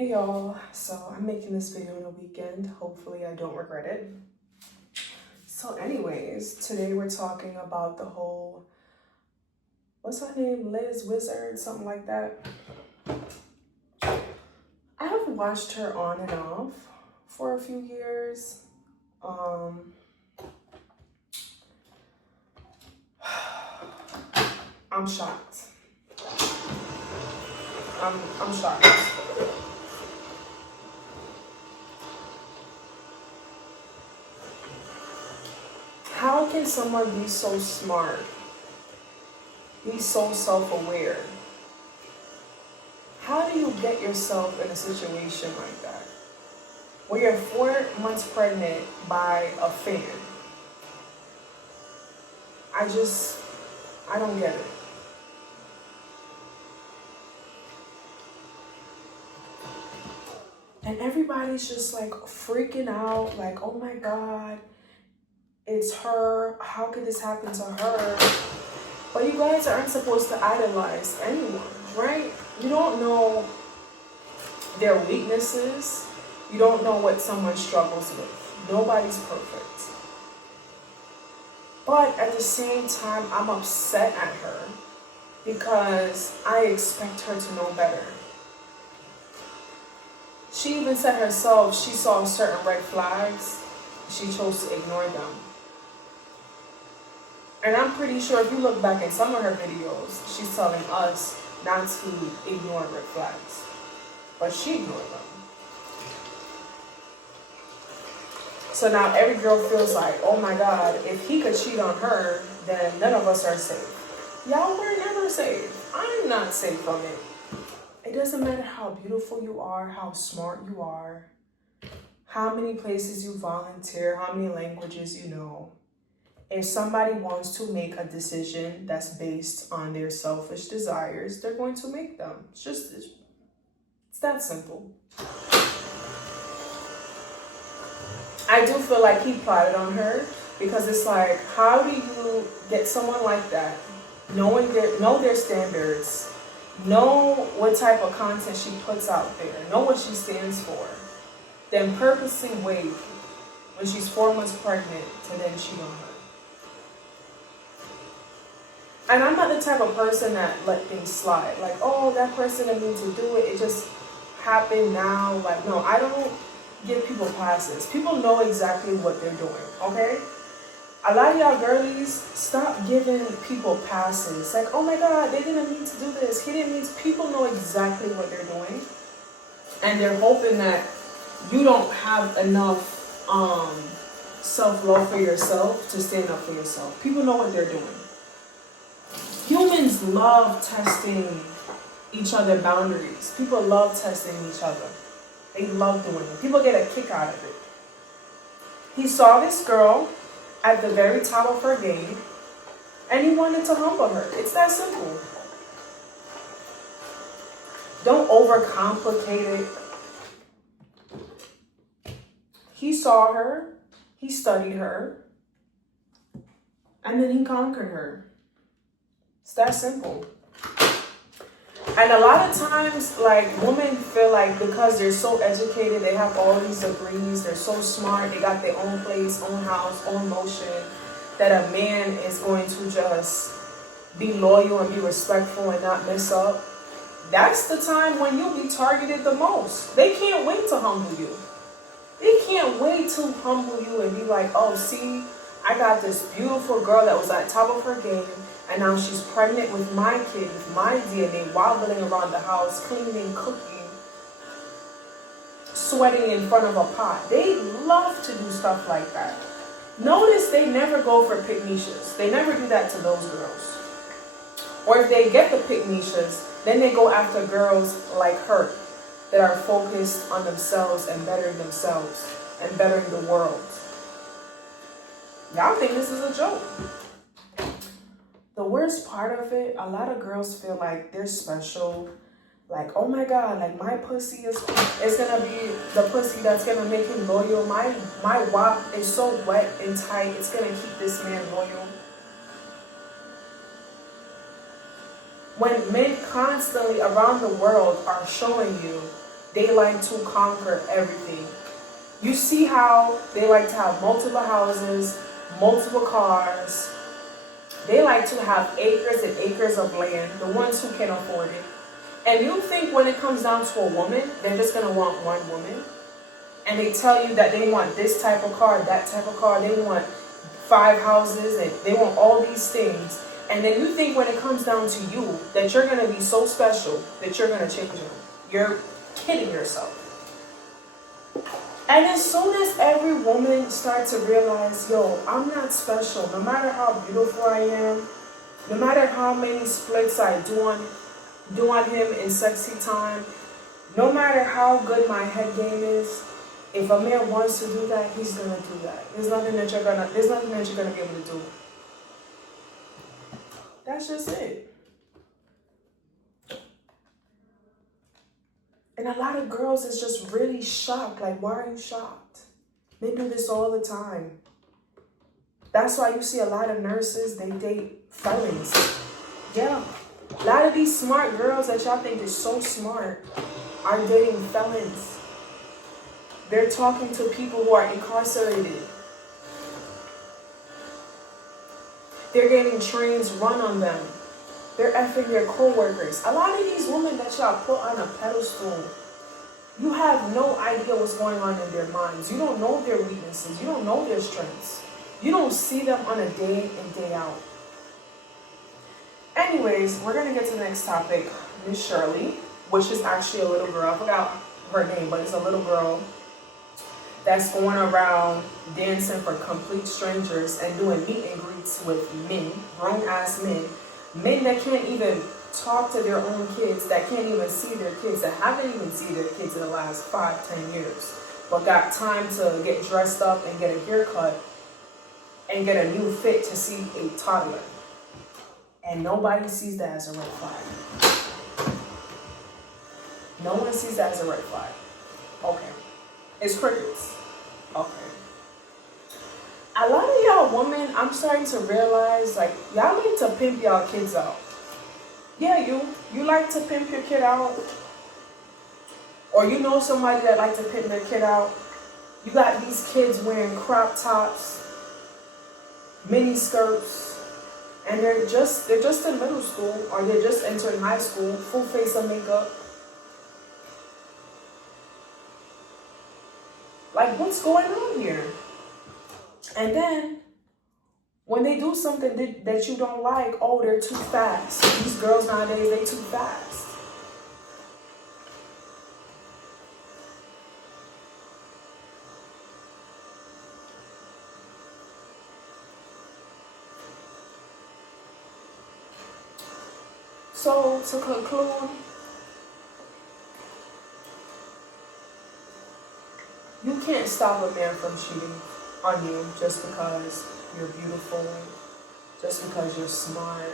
Hey y'all, so I'm making this video on a weekend. Hopefully I don't regret it. So anyways, today we're talking about the whole, what's her name? Liz Wizard, something like that. I have watched her on and off for a few years. I'm shocked. I'm shocked. How can someone be so smart, be so self-aware? How do you get yourself in a situation like that? Where you're 4 months pregnant by a fan? I don't get it. And everybody's just like freaking out, like, oh my God, it's her. How could this happen to her? But you guys aren't supposed to idolize anyone, right? You don't know their weaknesses. You don't know what someone struggles with. Nobody's perfect. But at the same time, I'm upset at her because I expect her to know better. She even said herself she saw certain red flags. She chose to ignore them. And I'm pretty sure if you look back in some of her videos, she's telling us not to ignore red flags. But she ignored them. So now every girl feels like, oh my God, if he could cheat on her, then none of us are safe. Y'all were never safe. I'm not safe from it. It doesn't matter how beautiful you are, how smart you are, how many places you volunteer, how many languages you know. If somebody wants to make a decision that's based on their selfish desires, they're going to make them. It's that simple. I do feel like he plotted on her because it's like, how do you get someone like that, know their standards, know what type of content she puts out there, know what she stands for, then purposely wait when she's 4 months pregnant to then cheat on her. And I'm not the type of person that let things slide. Like, oh, that person didn't mean to do it. It just happened now. Like, no, I don't give people passes. People know exactly what they're doing, okay? A lot of y'all girlies, stop giving people passes. Like, oh my God, they didn't mean to do this. He didn't mean to. People know exactly what they're doing. And they're hoping that you don't have enough self-love for yourself to stand up for yourself. People know what they're doing. Humans love testing each other boundaries. People love testing each other. They love doing it. People get a kick out of it. He saw this girl at the very top of her game, and he wanted to humble her. It's that simple. Don't overcomplicate it. He saw her, he studied her, and then he conquered her. It's that simple. And a lot of times, like, women feel like because they're so educated, they have all these degrees, they're so smart, they got their own place, own house, own motion, that a man is going to just be loyal and be respectful and not mess up. That's the time when you'll be targeted the most. They can't wait to humble you. They can't wait to humble you and be like, oh, see, I got this beautiful girl that was at the top of her game, and now she's pregnant with my kid, with my DNA, wobbling around the house, cleaning, cooking, sweating in front of a pot. They love to do stuff like that. Notice they never go for picnicias. They never do that to those girls. Or if they get the picnicias, then they go after girls like her that are focused on themselves and bettering themselves and bettering the world. Y'all think this is a joke. The worst part of it, a lot of girls feel like they're special. Like, oh my God, like my pussy is gonna be the pussy that's gonna make him loyal. My wop is so wet and tight, it's gonna keep this man loyal. When men constantly around the world are showing you They like to conquer everything. You see how they like to have multiple houses, multiple cars. They like to have acres and acres of land, the ones who can afford it. And you think when it comes down to a woman, they're just going to want one woman? And they tell you that they want this type of car, that type of car, they want 5 houses, and they want all these things. And then you think when it comes down to you, that you're going to be so special that you're going to change them. You're kidding yourself. And as soon as every woman starts to realize, yo, I'm not special, no matter how beautiful I am, no matter how many splits I do on him in sexy time, no matter how good my head game is, if a man wants to do that, he's gonna do that. There's nothing that you're gonna be able to do. That's just it. And a lot of girls is just really shocked. Like, why are you shocked? Men do this all the time. That's why you see a lot of nurses, they date felons. Yeah. A lot of these smart girls that y'all think is so smart are dating felons. They're talking to people who are incarcerated. They're getting trains run on them. They're effing their co-workers. A lot of these women that y'all put on a pedestal, you have no idea what's going on in their minds. You don't know their weaknesses. You don't know their strengths. You don't see them on a day in, day out. Anyways, we're going to get to the next topic. Ms.Shirley, which is actually a little girl. I forgot her name, but it's a little girl that's going around dancing for complete strangers and doing meet and greets with men, grown-ass men. Men that can't even talk to their own kids, that can't even see their kids, that haven't even seen their kids in the last 5-10 years, but got time to get dressed up and get a haircut and get a new fit to see a toddler. And nobody sees that as a red flag. No one sees that as a red flag. Okay. It's crickets. Okay. A lot of y'all women, I'm starting to realize, like, y'all like to pimp y'all kids out. Yeah, you like to pimp your kid out. Or you know somebody that like to pimp their kid out. You got these kids wearing crop tops, mini skirts, and they're just in middle school, or they're just entering high school, full face of makeup. Like, what's going on here? And then, when they do something that you don't like, oh, they're too fast. These girls nowadays, they too fast. So, to conclude, you can't stop a man from cheating on you just because you're beautiful, just because you're smart,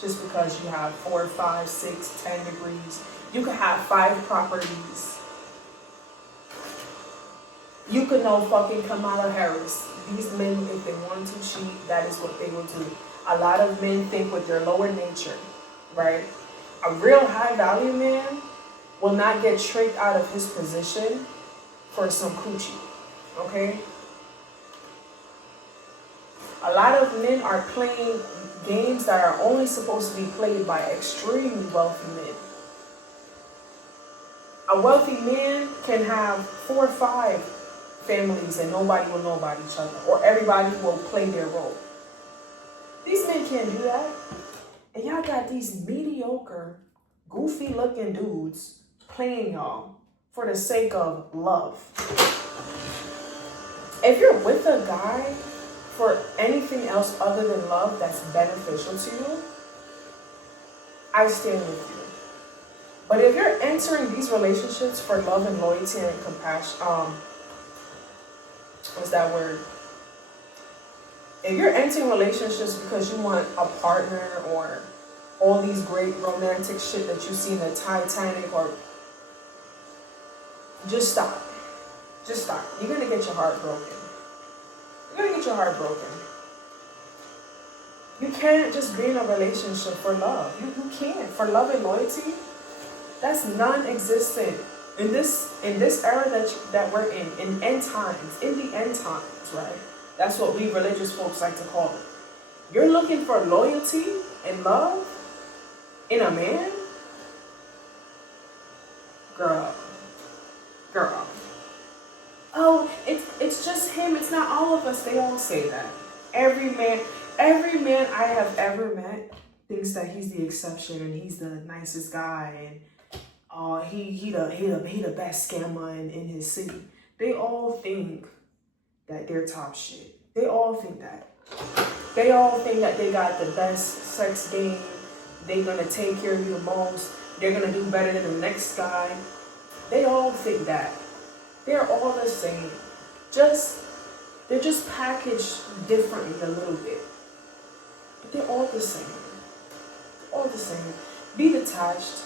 just because you have 4, 5, 6, 10 degrees. You could have 5 properties. You could know fucking Kamala Harris. These men, if they want to cheat, that is what they will do. A lot of men think with their lower nature, right? A real high value man will not get tricked out of his position for some coochie, okay? A lot of men are playing games that are only supposed to be played by extremely wealthy men. A wealthy man can have 4 or 5 families and nobody will know about each other, or everybody will play their role. These men can't do that. And y'all got these mediocre, goofy looking dudes playing y'all for the sake of love. If you're with a guy for anything else other than love that's beneficial to you, I stand with you. But if you're entering these relationships for love and loyalty and compassion, what's that word? If you're entering relationships because you want a partner or all these great romantic shit that you see in the Titanic, or just stop. Just stop. You're gonna get your heart broken. You're gonna get your heart broken. You can't just be in a relationship for love. You can't. For love and loyalty, that's non-existent. In this era that we're in end times, in the end times, right? That's what we religious folks like to call it. You're looking for loyalty and love in a man? Girl. Oh, it's just him, it's not all of us. They all say that. Every man I have ever met thinks that he's the exception and he's the nicest guy and he the best scammer in his city. They all think that they're top shit. They all think that. They all think that they got the best sex game. They're gonna take care of you the most. They're gonna do better than the next guy. They all think that. They're all the same. They're just packaged differently a little bit. But they're all the same. All the same. Be detached.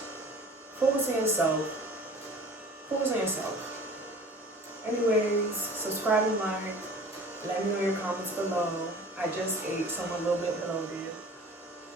Focus on yourself. Focus on yourself. Anyways, subscribe and like. Let me know your comments below. I just ate, so I'm a little bit bloated.